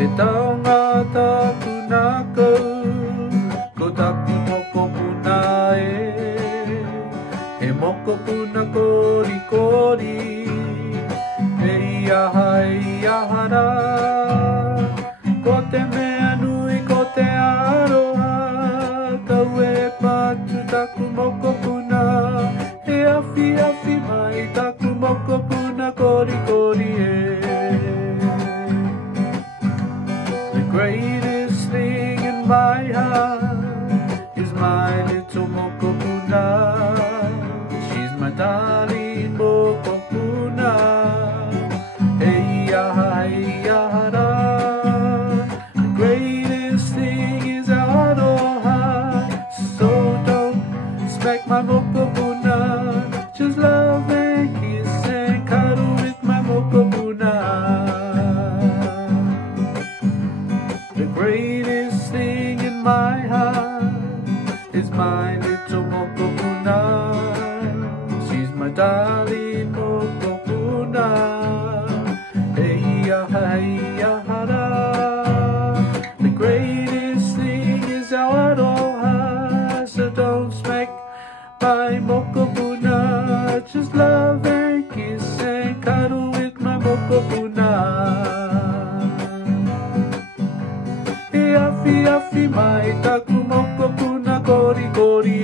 Te taonga taku ngākou, ko taku mokopuna he mokopuna korikori, e iahara, ko te mea nui, ko te aroha, tau e patu taku mokopuna, he awhi mai taku mokopuna korikori The greatest thing in my heart is my little mokopuna. She's my darling mokopuna. Hey yahara. The greatest thing is aroha. So don't smack my mokopuna. Just love and kiss and cuddle with my mokopuna. The greatest thing in my heart is my little mokopuna. She's my darling mokopuna. Hey yahara. The greatest thing is our aroha. So don't smack my mokopuna. Just love and kiss and cuddle with my mokopuna. Awhi mai taku mokopuna korikori